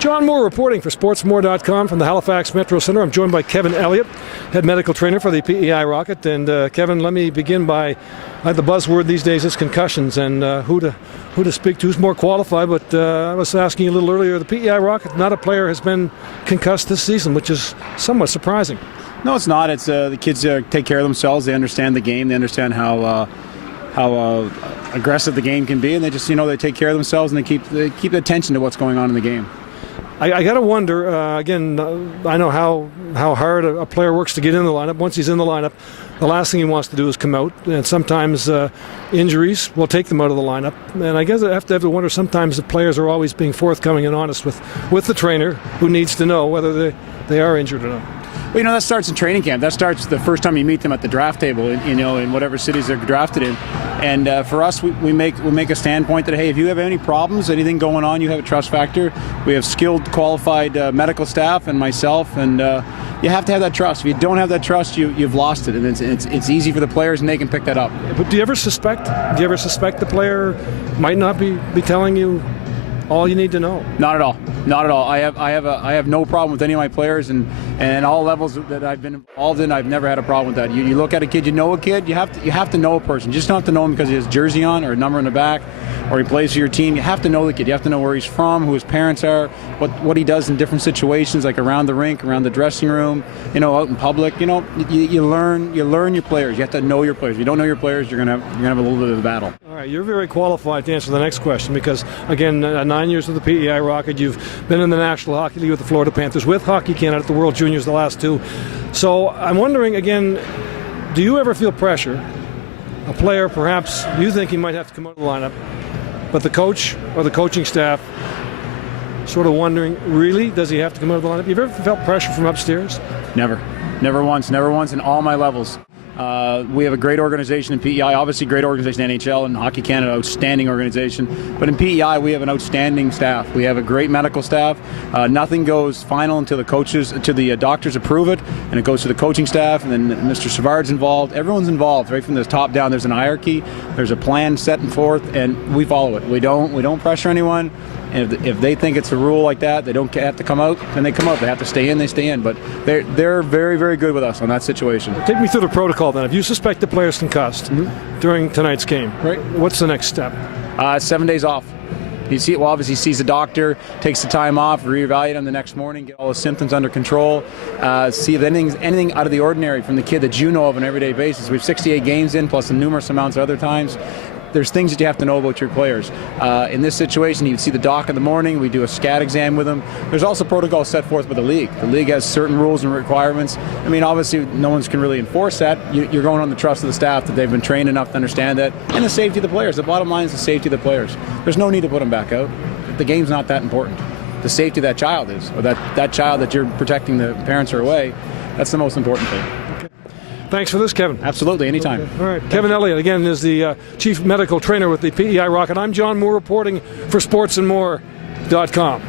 John Moore reporting for sportsmore.com from the Halifax Metro Center. I'm joined by Kevin Elliott, head medical trainer for the PEI Rocket. And Kevin, let me begin by the buzzword these days is concussions, and who to speak to, who's more qualified. But I was asking you a little earlier, the PEI Rocket, not a player has been concussed this season, which is somewhat surprising. No, it's not. It's the kids take care of themselves. They understand the game. They understand how aggressive the game can be, and they just they take care of themselves, and they keep attention to what's going on in the game. I got to wonder, again, I know how hard a player works to get in the lineup. Once he's in the lineup, the last thing he wants to do is come out. And sometimes injuries will take them out of the lineup. And I guess I have to wonder, sometimes the players are always being forthcoming and honest with the trainer, who needs to know whether they are injured or not. Well, that starts in training camp. That starts the first time you meet them at the draft table, in whatever cities they're drafted in. And for us, we make a standpoint that, hey, if you have any problems, anything going on, you have a trust factor. We have skilled, qualified medical staff and myself, and you have to have that trust. If you don't have that trust, you've lost it, and it's easy for the players, and they can pick that up. But do you ever suspect the player might not be telling you all you need to know? Not at all. Not at all. I have no problem with any of my players, and all levels that I've been involved in, I've never had a problem with that. You look at a kid, you know a kid, you have to know a person. You just don't have to know him because he has a jersey on or a number in the back or he plays for your team. You have to know the kid. You have to know where he's from, who his parents are, what he does in different situations, like around the rink, around the dressing room, out in public. You learn your players. You have to know your players. If you don't know your players, you're gonna have a little bit of a battle. All right, you're very qualified to answer the next question because, again, 9 years with the PEI Rocket, you've been in the National Hockey League with the Florida Panthers, with Hockey Canada at the World Juniors the last two. So I'm wondering, again, do you ever feel pressure? A player, perhaps you think he might have to come out of the lineup, but the coach or the coaching staff sort of wondering, really, does he have to come out of the lineup? You've ever felt pressure from upstairs? Never once in all my levels. We have a great organization in PEI, obviously great organization in NHL, and Hockey Canada, outstanding organization. But in PEI, we have an outstanding staff. We have a great medical staff. Nothing goes final until the doctors approve it, and it goes to the coaching staff, and then Mr. Savard's involved. Everyone's involved, right from the top down. There's an hierarchy. There's a plan set and forth, and we follow it. We don't pressure anyone. And if they think it's a rule like that, they don't have to come out, then they come out. They have to stay in, they stay in. But they're very, very good with us on that situation. Take me through the protocol then. If you suspect the player's concussed during tonight's game, right? What's the next step? 7 days off. Obviously sees a doctor, takes the time off, reevaluate him the next morning, get all the symptoms under control, see if anything out of the ordinary from the kid that you know of on an everyday basis. We have 68 games in, plus numerous amounts of other times. There's things that you have to know about your players. In this situation, you see the doc in the morning. We do a SCAT exam with them. There's also protocols set forth by the league. The league has certain rules and requirements. I mean, obviously, no one can really enforce that. You're going on the trust of the staff that they've been trained enough to understand that, and the safety of the players. The bottom line is the safety of the players. There's no need to put them back out. The game's not that important. The safety of that child is, or that child that you're protecting, the parents are away. That's the most important thing. Thanks for this, Kevin. Absolutely, anytime. Okay. All right. Kevin Elliott, again, is the chief medical trainer with the PEI Rocket. I'm John Moore reporting for sportsandmore.com.